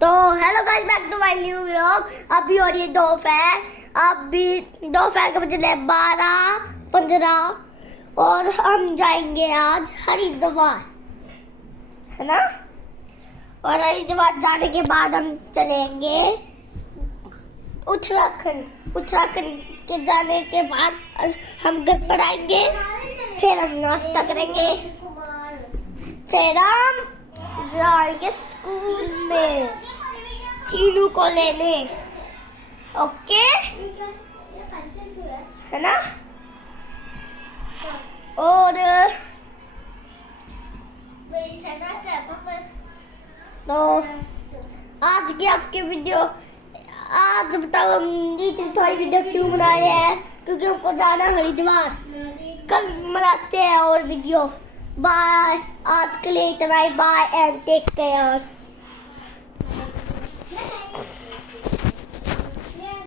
तो hello guys, back to my new vlog. अभी हो रही है दोपहर। अभी दोपहर के बजे 12:15 और हम जाएंगे आज हरिद्वार, है ना। और हरिद्वार जाने के बाद हम चलेंगे उत्तराखंड। उत्तराखंड के जाने के बाद हम घर पर आएंगे, फिर हम नाश्ता करेंगे, फिर हम जाएंगे स्कूल में चीनू को लेने। ओके, है ना। और तो आज की आपकी वीडियो, आज बताओ हम थोड़ी वीडियो क्यों बना रहे हैं, क्योंकि हमको जाना है हरिद्वार। कल बनाते हैं और वीडियो। बाय, आज के लिए इतना ही। Bye and take care.